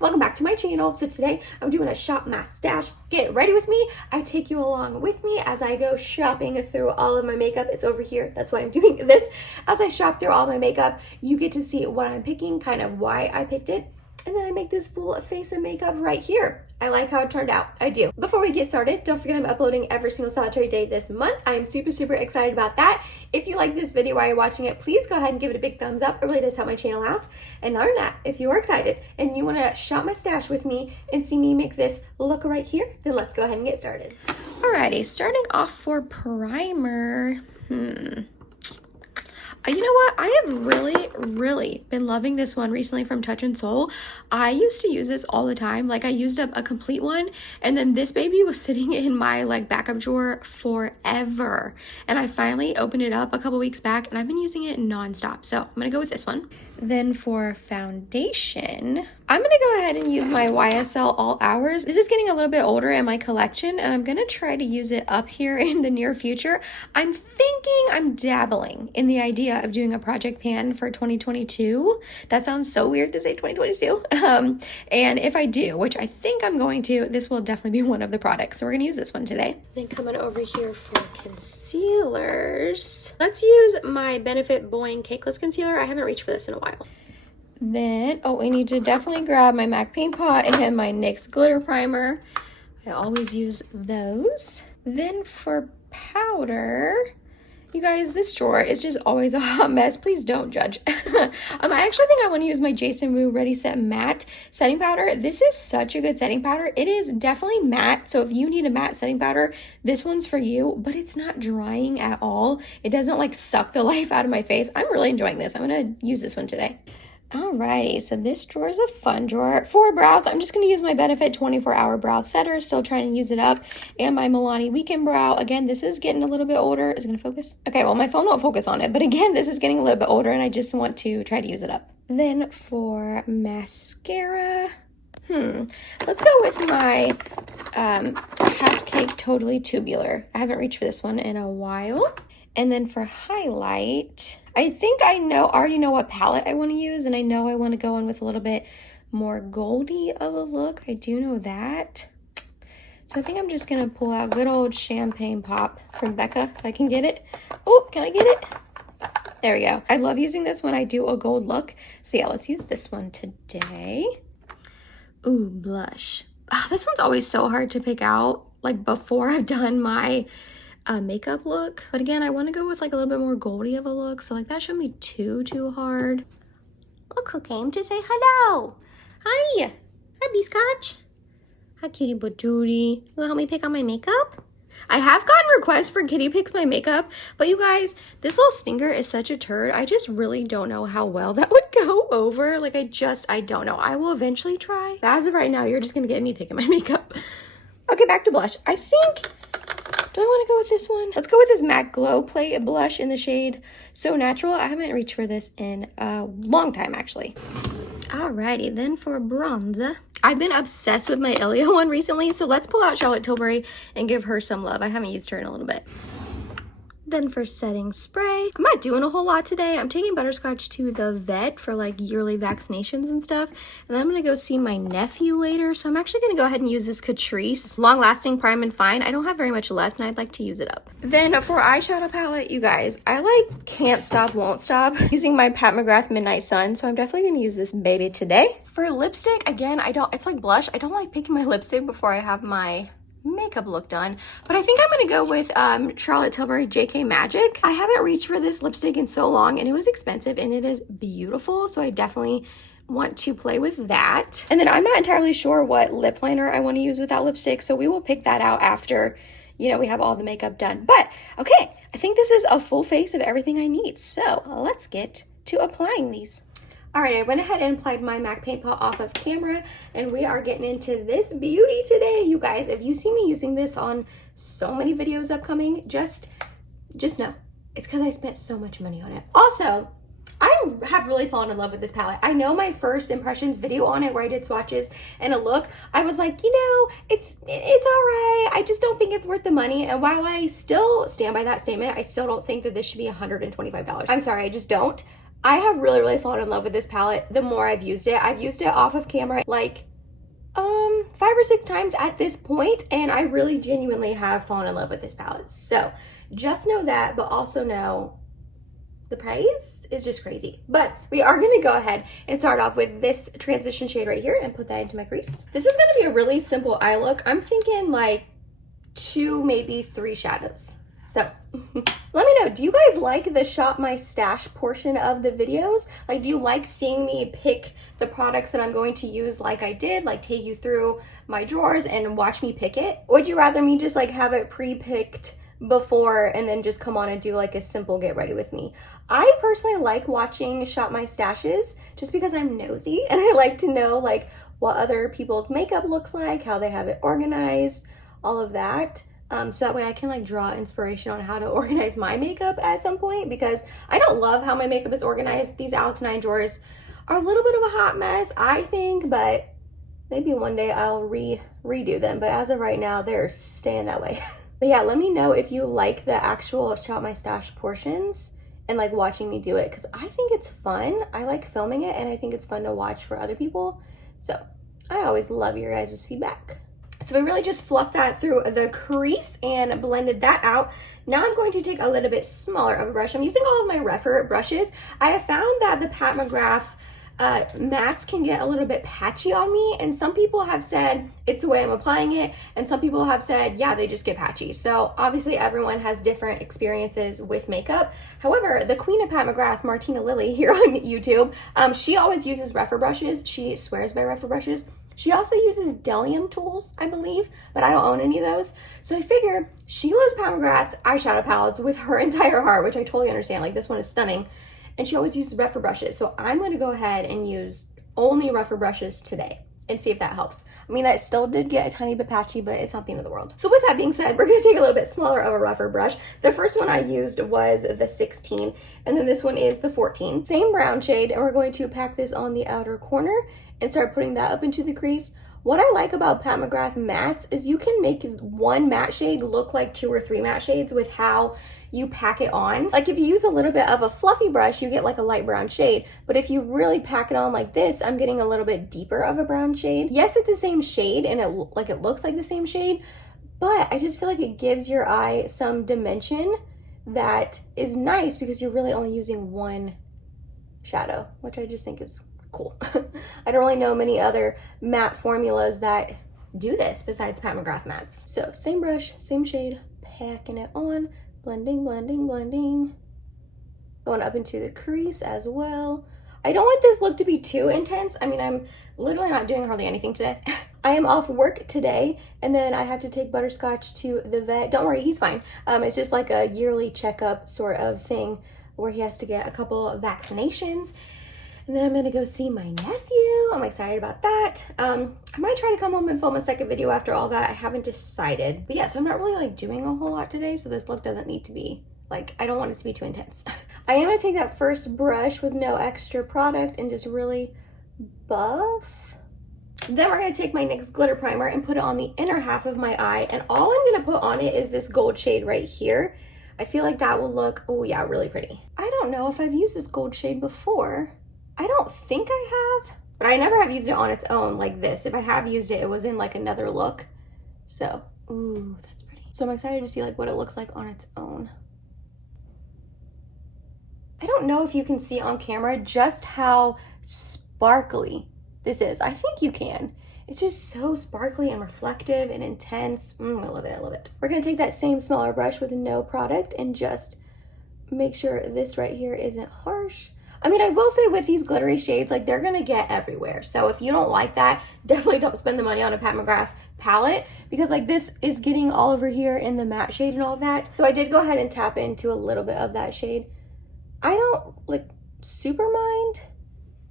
welcome back to my channel. So today I'm doing a shop my stash. Get ready with me. I take you along with me as I go shopping through all of my makeup. It's over here, that's why I'm doing this. As I shop through all my makeup, you get to see what I'm picking, kind of why I picked it, and then I make this full face of makeup right here. I like how it turned out. I do. Before we get started, don't forget I'm uploading every single solitary day this month. I am super excited about that. If you like this video while you're watching it, please go ahead and give it a big thumbs up. It really does help my channel out. And not only that, if you are excited and you want to shop my stash with me and see me make this look right here, then let's go ahead and get started. Alrighty, starting off for primer. You know what? I have really been loving this one recently from Touch in Soul. I used to use this all the time. Like I used up a complete one and then this baby was sitting in my backup drawer forever. And I finally opened it up a couple weeks back and I've been using it nonstop. So I'm gonna go with this one. Then for foundation, I'm gonna go ahead and use my YSL All Hours. This is getting a little bit older in my collection and I'm gonna try to use it up here in the near future. I'm dabbling in the idea of doing a project pan for 2022. That sounds so weird to say 2022. And if I do, which I think I'm going to, this will definitely be one of the products. So we're gonna use this one today. Then coming over here for concealers, let's use my Benefit Boing Cakeless Concealer. I haven't reached for this in a while. Then, we need to definitely grab my MAC Paint Pot and my NYX Glitter Primer. I always use those. Then for powder, you guys, this drawer is just always a hot mess. Please don't judge. I actually think I want to use my Jason Wu Ready Set Matte setting powder. This is such a good setting powder. It is definitely matte, so if you need a matte setting powder, this one's for you, but it's not drying at all. It doesn't suck the life out of my face. I'm really enjoying this. I'm going to use this one today. Alrighty, so this drawer is a fun drawer. For brows, I'm just going to use my Benefit 24-Hour Brow Setter, still trying to use it up, and my Milani Weekend Brow. Again, this is getting a little bit older. Is it going to focus? Okay, well, my phone won't focus on it, but again, this is getting a little bit older, and I just want to try to use it up. Then for mascara, let's go with my Half Cake Totally Tubular. I haven't reached for this one in a while. And then for highlight, I think I already know what palette I want to use, and I know I want to go in with a little bit more goldy of a look. I do know that. So I think I'm just going to pull out good old Champagne Pop from Becca, if I can get it. Oh, can I get it? There we go. I love using this when I do a gold look. So yeah, let's use this one today. Ooh, blush. This one's always so hard to pick out, before I've done my makeup look, but again, I want to go with a little bit more goldy of a look, so that shouldn't be too hard. Look who came to say hello. Hi Scotch. Hi cutie patootie. You want to help me pick out my makeup? I have gotten requests for Kitty picks my makeup, but you guys, this little stinker is such a turd. I just really don't know how well that would go over. I don't know. I will eventually try, but as of right now, you're just gonna get me picking my makeup. Okay, back to blush. I think, do I want to go with this one? Let's go with this MAC Glow Play blush in the shade So Natural. I haven't reached for this in a long time, actually. Alrighty, then for bronzer, I've been obsessed with my Ilia one recently, so let's pull out Charlotte Tilbury and give her some love. I haven't used her in a little bit. Then for setting spray, I'm not doing a whole lot today. I'm taking Butterscotch to the vet for yearly vaccinations and stuff. And then I'm gonna go see my nephew later. So I'm actually gonna go ahead and use this Catrice Long Lasting Prime and Fine. I don't have very much left and I'd like to use it up. Then for eyeshadow palette, you guys, I can't stop, won't stop using my Pat McGrath Midnight Sun. So I'm definitely gonna use this baby today. For lipstick, again, it's like blush. I don't like picking my lipstick before I have my makeup look done, but I think I'm gonna go with Charlotte Tilbury JK Magic. I haven't reached for this lipstick in so long and it was expensive and it is beautiful, so I definitely want to play with that. And then I'm not entirely sure what lip liner I want to use with that lipstick, so we will pick that out after we have all the makeup done. But okay, I think this is a full face of everything I need, so let's get to applying these. Alright, I went ahead and applied my MAC Paint Pot off of camera, and we are getting into this beauty today, you guys. If you see me using this on so many videos upcoming, just know it's because I spent so much money on it. Also, I have really fallen in love with this palette. I know my first impressions video on it where I did swatches and a look, I was like, it's all right. I just don't think it's worth the money. And while I still stand by that statement, I still don't think that this should be $125. I'm sorry, I just don't. I have really fallen in love with this palette the more I've used it. I've used it off of camera like 5 or 6 times at this point, and I really genuinely have fallen in love with this palette. So just know that, but also know the price is just crazy. But we are gonna go ahead and start off with this transition shade right here and put that into my crease. This is gonna be a really simple eye look. I'm thinking like 2, maybe 3 shadows. So let me know, do you guys like the Shop My Stash portion of the videos? Like, do you like seeing me pick the products that I'm going to use like I did, like take you through my drawers and watch me pick it? Or would you rather me just like have it pre-picked before and then just come on and do like a simple get ready with me? I personally like watching Shop My Stashes just because I'm nosy and I like to know like what other people's makeup looks like, how they have it organized, all of that. So that way I can like draw inspiration on how to organize my makeup at some point, because I don't love how my makeup is organized. These Alex 9 drawers are a little bit of a hot mess, I think, but maybe one day I'll redo them. But as of right now, they're staying that way. But yeah, let me know if you like the actual Shop My Stash portions and like watching me do it, because I think it's fun. I like filming it and I think it's fun to watch for other people. So I always love your guys' feedback. So I really just fluffed that through the crease and blended that out. Now I'm going to take a little bit smaller of a brush. I'm using all of my Refer brushes. I have found that the Pat McGrath mattes can get a little bit patchy on me, and some people have said it's the way I'm applying it, and some people have said, yeah, they just get patchy. So obviously everyone has different experiences with makeup. However, the queen of Pat McGrath, Martina Lily here on YouTube, she always uses Refer brushes. She swears by Refer brushes. She also uses Delium tools, I believe, but I don't own any of those. So I figure she loves Pat McGrath eyeshadow palettes with her entire heart, which I totally understand. Like, this one is stunning. And she always uses Refer brushes. So I'm going to go ahead and use only Refer brushes today and see if that helps. I mean, that still did get a tiny bit patchy, but it's not the end of the world. So with that being said, we're going to take a little bit smaller of a Refer brush. The first one I used was the 16, and then this one is the 14. Same brown shade, and we're going to pack this on the outer corner and start putting that up into the crease. What I like about Pat McGrath mattes is you can make one matte shade look like 2 or 3 matte shades with how you pack it on. Like, if you use a little bit of a fluffy brush, you get like a light brown shade. But if you really pack it on like this, I'm getting a little bit deeper of a brown shade. Yes, it's the same shade and it looks like the same shade, but I just feel like it gives your eye some dimension that is nice because you're really only using one shadow, which I just think is cool. I don't really know many other matte formulas that do this besides Pat McGrath mattes. So same brush, same shade, packing it on, blending, blending, blending. Going up into the crease as well. I don't want this look to be too intense. I mean, I'm literally not doing hardly anything today. I am off work today, and then I have to take Butterscotch to the vet. Don't worry, he's fine. It's just like a yearly checkup sort of thing where he has to get a couple of vaccinations. And then I'm gonna go see my nephew. I'm excited about that. I might try to come home and film a second video after all that. I haven't decided. But yeah, so I'm not really like doing a whole lot today, so this look doesn't need to be, like, I don't want it to be too intense. I am gonna take that first brush with no extra product and just really buff. Then we're gonna take my NYX glitter primer and put it on the inner half of my eye. And all I'm gonna put on it is this gold shade right here. I feel like that will look, oh yeah, really pretty. I don't know if I've used this gold shade before. I don't think I have, but I never have used it on its own like this. If I have used it, it was in like another look. So, ooh, that's pretty. So I'm excited to see like what it looks like on its own. I don't know if you can see on camera just how sparkly this is. I think you can. It's just so sparkly and reflective and intense. I love it, I love it. We're gonna take that same smaller brush with no product and just make sure this right here isn't harsh. I mean, I will say with these glittery shades, like, they're gonna get everywhere. So if you don't like that, definitely don't spend the money on a Pat McGrath palette, because like this is getting all over here in the matte shade and all of that. So I did go ahead and tap into a little bit of that shade. I don't like super mind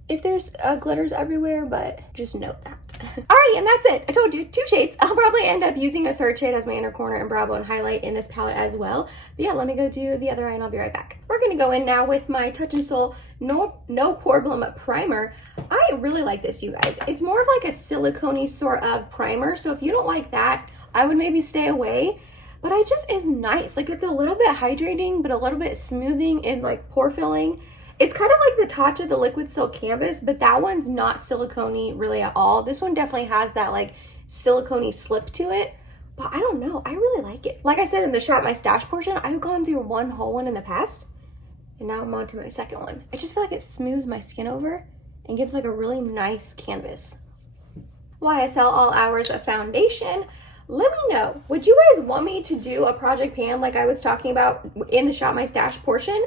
if there's glitters everywhere, but just note that. Alrighty, and that's it. I told you, 2 shades. I'll probably end up using a 3rd shade as my inner corner and brow bone highlight in this palette as well. But yeah, let me go do the other eye and I'll be right back. We're gonna go in now with my Touch in Sol No Problem primer. I really like this, you guys. It's more of like a silicone-y sort of primer, so if you don't like that, I would maybe stay away. But it just is nice. Like, it's a little bit hydrating, but a little bit smoothing and like pore filling. It's kind of like the Tatcha, the liquid silk canvas, but that one's not silicone-y really at all. This one definitely has that like silicone-y slip to it, but I don't know, I really like it. Like I said in the Shop My Stash portion, I've gone through one whole one in the past, and now I'm on to my second one. I just feel like it smooths my skin over and gives like a really nice canvas. YSL All Hours of Foundation. Let me know, would you guys want me to do a project pan like I was talking about in the Shop My Stash portion?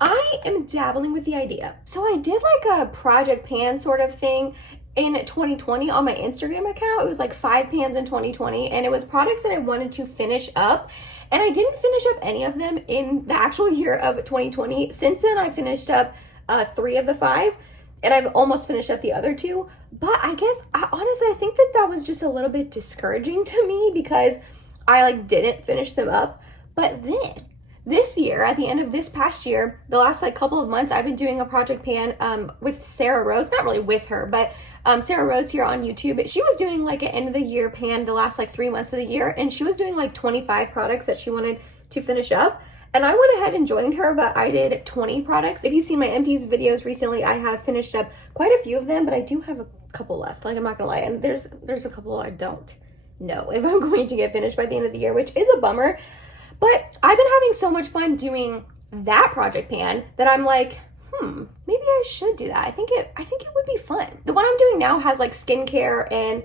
I am dabbling with the idea. So I did like a project pan sort of thing in 2020 on my Instagram account. It was like 5 pans in 2020, and it was products that I wanted to finish up. And I didn't finish up any of them in the actual year of 2020. Since then, I finished up 3 of the 5, and I've almost finished up the other 2. But I guess, honestly, I think that was just a little bit discouraging to me because I like didn't finish them up. But then this year, at the end of this past year, the last like couple of months, I've been doing a project pan with Sarah Rose. Not really with her, but Sarah Rose here on YouTube. She was doing like an end of the year pan the last like 3 months of the year, and she was doing like 25 products that she wanted to finish up. And I went ahead and joined her, but I did 20 products. If you've seen my empties videos recently, I have finished up quite a few of them, but I do have a couple left. Like, I'm not gonna lie, and there's a couple I don't know if I'm going to get finished by the end of the year, which is a bummer. But I've been having so much fun doing that project pan that I'm like, maybe I should do that. I think it would be fun. The one I'm doing now has like skincare and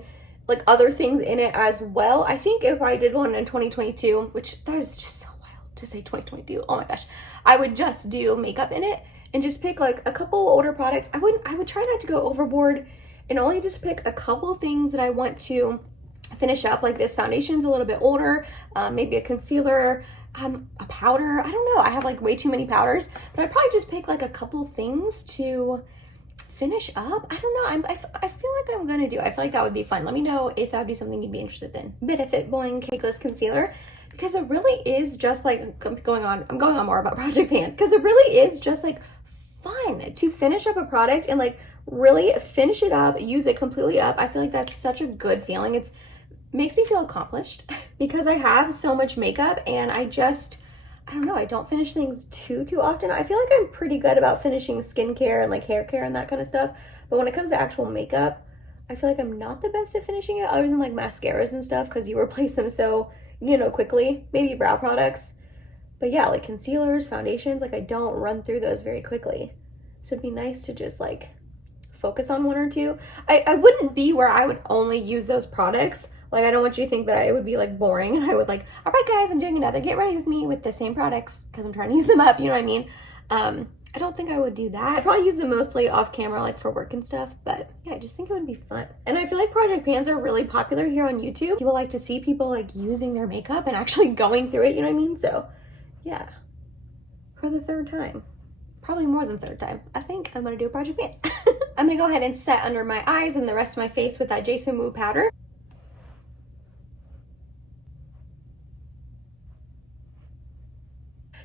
like other things in it as well. I think if I did one in 2022, which that is just so wild to say 2022, oh my gosh, I would just do makeup in it and just pick like a couple older products. I would try not to go overboard and only just pick a couple things that I want to finish up. Like this foundation's a little bit older, maybe a concealer, a powder. I don't know, I have like way too many powders, but I'd probably just pick like a couple things to finish up. I don't know, I feel like I'm gonna do. I feel like that would be fun. Let me know if that would be something you'd be interested in. Benefit Boing Cakeless Concealer, because it really is just like, I'm going on more about Project Pan, because it really is just like fun to finish up a product and like really finish it up, use it completely up. I feel like that's such a good feeling. It makes me feel accomplished because I have so much makeup and I don't know, I don't finish things too often. I feel like I'm pretty good about finishing skincare and like hair care and that kind of stuff. But when it comes to actual makeup, I feel like I'm not the best at finishing it, other than like mascaras and stuff, because you replace them so, quickly. Maybe brow products. But yeah, like concealers, foundations, like I don't run through those very quickly. So it'd be nice to just like focus on 1 or 2. I wouldn't be where I would only use those products. Like, I don't want you to think that it would be like boring and I would like, all right guys, I'm doing another get ready with me with the same products because I'm trying to use them up, you know what I mean? I don't think I would do that. I'd probably use them mostly off camera, like for work and stuff, but yeah, I just think it would be fun. And I feel like project pans are really popular here on YouTube. People like to see people like using their makeup and actually going through it, you know what I mean? So yeah, for the 3rd time, probably more than 3rd time, I think I'm gonna do a project pan. I'm gonna go ahead and set under my eyes and the rest of my face with that Jason Wu powder.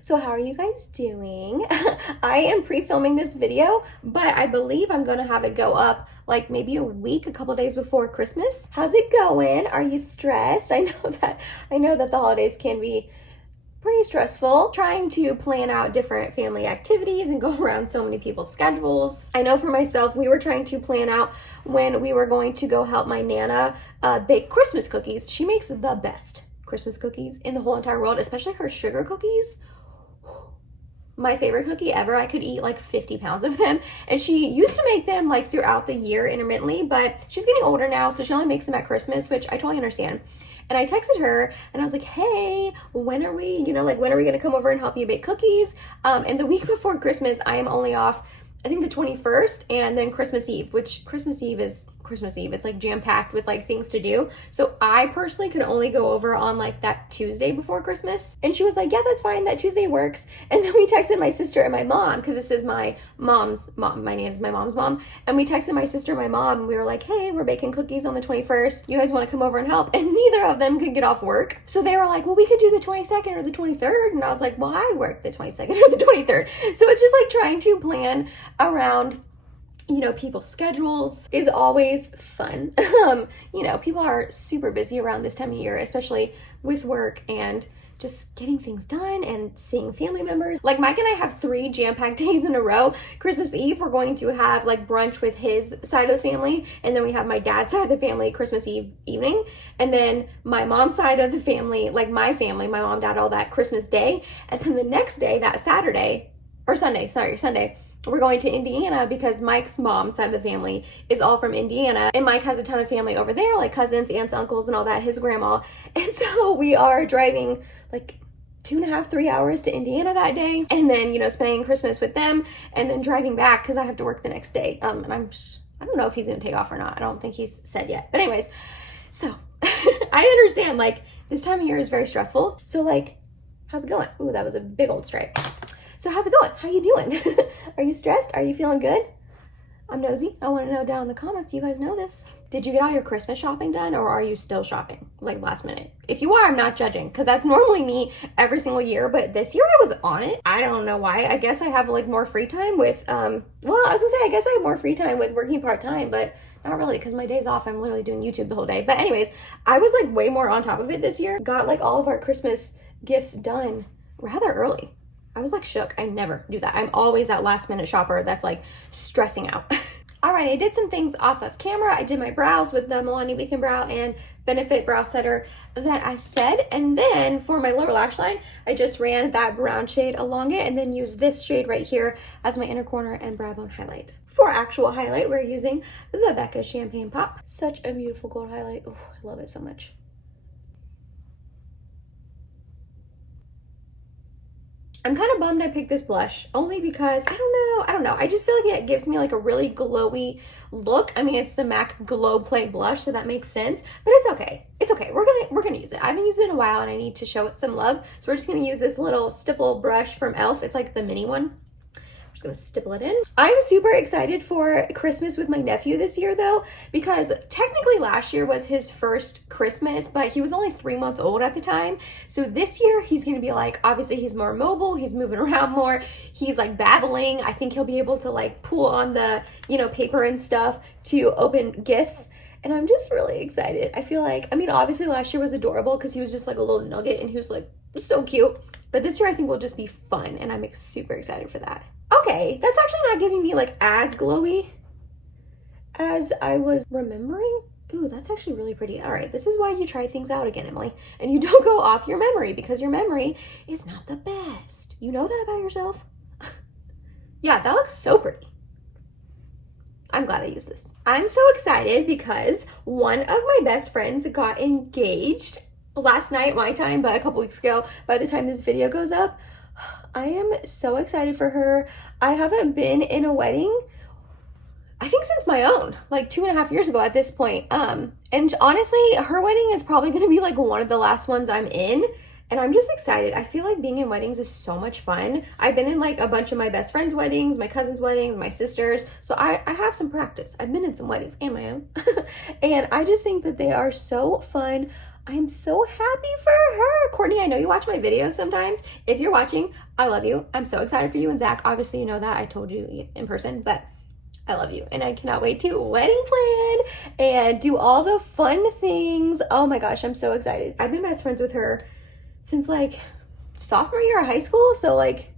So how are you guys doing? I am pre-filming this video, but I believe I'm gonna have it go up like maybe a week, a couple days before Christmas. How's it going? Are you stressed? I know that the holidays can be pretty stressful, trying to plan out different family activities and go around so many people's schedules. I know for myself, we were trying to plan out when we were going to go help my Nana bake Christmas cookies. She makes the best Christmas cookies in the whole entire world, especially her sugar cookies. My favorite cookie ever. I could eat like 50 pounds of them. And she used to make them like throughout the year intermittently, but she's getting older now, so she only makes them at Christmas, which I totally understand. And I texted her and I was like, hey, when are we gonna come over and help you bake cookies? And the week before Christmas, I am only off, I think the 21st and then Christmas Eve, which Christmas Eve is Christmas Eve. It's like jam-packed with like things to do. So I personally can only go over on like that Tuesday before Christmas. And she was like, yeah, that's fine. That Tuesday works. And then we texted my sister and my mom, because this is my mom's mom. My name is my mom's mom. And we texted my sister and my mom and we were like, hey, we're baking cookies on the 21st. You guys want to come over and help? And neither of them could get off work. So they were like, well, we could do the 22nd or the 23rd. And I was like, well, I work the 22nd or the 23rd. So it's just like trying to plan around people's schedules is always fun. People are super busy around this time of year, especially with work and just getting things done and seeing family members. Like Mike and I have 3 jam-packed days in a row. Christmas Eve, we're going to have like brunch with his side of the family, and then we have my dad's side of the family Christmas Eve evening, and then my mom's side of the family, like my family, my mom, dad, all that, Christmas Day, and then the next day, that Saturday, or Sunday, we're going to Indiana because Mike's mom's side of the family is all from Indiana, and Mike has a ton of family over there, like cousins, aunts, uncles, and all that, his grandma. And so we are driving like 2.5, 3 hours to Indiana that day, and then, you know, spending Christmas with them, and then driving back because I have to work the next day. And I don't know if he's gonna take off or not. I don't think he's said yet. But anyways, so I understand, like, this time of year is very stressful. So like, how's it going? Ooh, that was a big old stripe. So how's it going? How you doing? Are you stressed? Are you feeling good? I'm nosy. I want to know down in the comments. You guys know this. Did you get all your Christmas shopping done, or are you still shopping like last minute? If you are, I'm not judging, because that's normally me every single year, but this year I was on it. I don't know why. I guess I have like more free time with, well, I was gonna say, I guess I have more free time with working part-time, but not really, because my days off, I'm literally doing YouTube the whole day. But anyways, I was like way more on top of it this year. Got like all of our Christmas gifts done rather early. I was like shook. I never do that. I'm always that last minute shopper that's like stressing out. All right, I did some things off of camera. I did my brows with the Milani Weekend Brow and Benefit Brow Setter that I said. And then for my lower lash line, I just ran that brown shade along it and then used this shade right here as my inner corner and brow bone highlight. For actual highlight, we're using the Becca Champagne Pop. Such a beautiful gold highlight. Oh, I love it so much. I'm kind of bummed I picked this blush only because I don't know. I just feel like it gives me like a really glowy look. I mean, it's the MAC Glow Play blush, so that makes sense, but it's okay. It's okay. We're gonna use it. I haven't used it in a while and I need to show it some love. So we're just gonna use this little stipple brush from e.l.f. It's like the mini one. I'm just gonna stipple it in. I'm super excited for Christmas with my nephew this year though, because technically last year was his first Christmas, but he was only 3 months old at the time. So this year he's gonna be like, obviously he's more mobile, he's moving around more, he's like babbling. I think he'll be able to like pull on the, you know, paper and stuff to open gifts. And I'm just really excited. I feel like, I mean, obviously last year was adorable because he was just like a little nugget and he was like so cute. But this year I think will just be fun and I'm super excited for that. Okay, that's actually not giving me like as glowy as I was remembering. Ooh, that's actually really pretty. All right, this is why you try things out again, Emily, and you don't go off your memory because your memory is not the best. You know that about yourself? Yeah, that looks so pretty. I'm glad I used this. I'm so excited because one of my best friends got engaged last night, my time, but a couple weeks ago. By the time this video goes up, I am so excited for her. I haven't been in a wedding, I think since my own, like 2.5 years ago at this point. And honestly, her wedding is probably gonna be like one of the last ones I'm in. And I'm just excited. I feel like being in weddings is so much fun. I've been in like a bunch of my best friends' weddings, my cousin's weddings, my sister's. So I have some practice. I've been in some weddings and my own. And I just think that they are so fun. I am so happy for her. Courtney, I know you watch my videos sometimes. If you're watching, I love you. I'm so excited for you and Zach. Obviously, you know that. I told you in person, but I love you. And I cannot wait to wedding plan and do all the fun things. Oh my gosh, I'm so excited. I've been best friends with her since like sophomore year of high school. So like,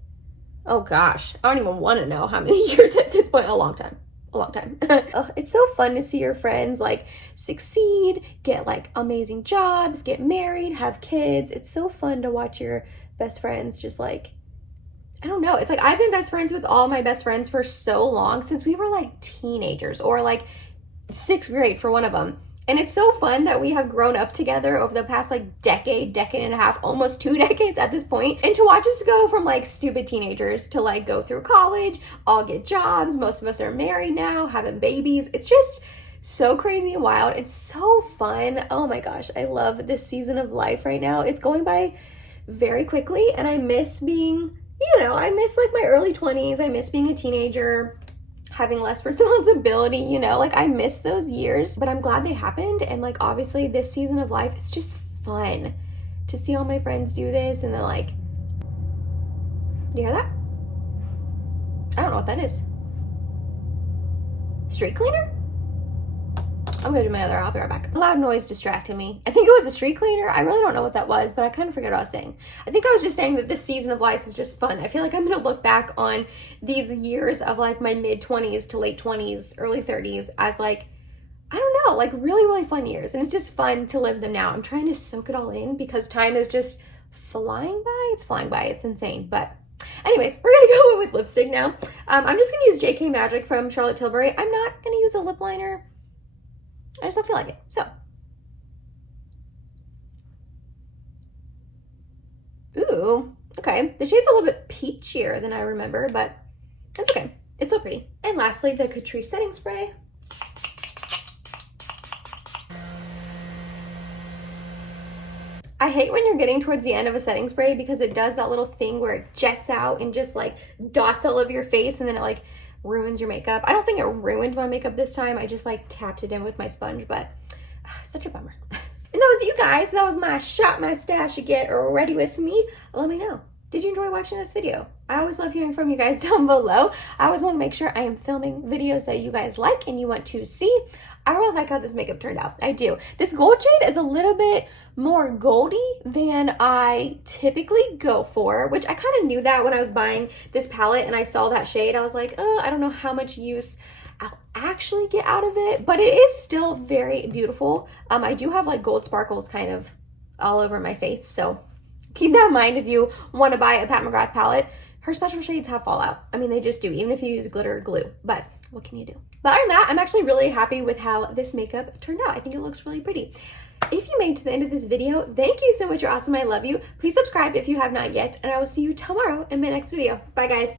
oh gosh, I don't even want to know how many years at this point. A long time. Oh, it's so fun to see your friends like succeed, get like amazing jobs, get married, have kids. It's so fun to watch your best friends just like, I don't know. It's like I've been best friends with all my best friends for so long, since we were like teenagers, or like 6th grade for one of them. And it's so fun that we have grown up together over the past like decade and a half, almost 2 decades at this point. And to watch us go from like stupid teenagers to like go through college, all get jobs. Most of us are married now, having babies. It's just so crazy and wild. It's so fun. Oh my gosh, I love this season of life right now. It's going by very quickly and I miss being, you know, I miss like my early 20s. I miss being a teenager, having less responsibility, you know, like I miss those years, but I'm glad they happened. And like, obviously this season of life is just fun to see all my friends do this. And then like, do you hear that? I don't know what that is. Street cleaner? I'm gonna do my other. I'll be right back. A loud noise distracted me. I think it was a street cleaner. I really don't know what that was, but I kind of forget what I was saying. I think I was just saying that this season of life is just fun. I feel like I'm gonna look back on these years of like my mid-20s to late 20s, early 30s as like, I don't know, like really, really fun years. And it's just fun to live them now. I'm trying to soak it all in because time is just flying by. It's flying by. It's insane. But anyways, we're gonna go with lipstick now. I'm just gonna use JK Magic from Charlotte Tilbury. I'm not gonna use a lip liner. I just don't feel like it. So, ooh, okay. The shade's a little bit peachier than I remember, but it's okay. It's so pretty. And lastly, the Catrice setting spray. I hate when you're getting towards the end of a setting spray because it does that little thing where it jets out and just like dots all over your face and then it like ruins your makeup. I don't think it ruined my makeup this time. I just like tapped it in with my sponge, but such a bummer. And that was you guys. That was my shop, my stash. You get ready with me. Let me know. Did you enjoy watching this video? I always love hearing from you guys down below. I always want to make sure I am filming videos that you guys like and you want to see. I really like how this makeup turned out. I do. This gold shade is a little bit more goldy than I typically go for, which I kind of knew that when I was buying this palette and I saw that shade. I was like, oh, I don't know how much use I'll actually get out of it, but it is still very beautiful. I do have like gold sparkles kind of all over my face, so keep that in mind if you want to buy a Pat McGrath palette. Her special shades have fallout. I mean, they just do, even if you use glitter or glue, but what can you do? But other than that, I'm actually really happy with how this makeup turned out. I think it looks really pretty. If you made it to the end of this video, thank you so much. You're awesome. I love you. Please subscribe if you have not yet, and I will see you tomorrow in my next video. Bye, guys.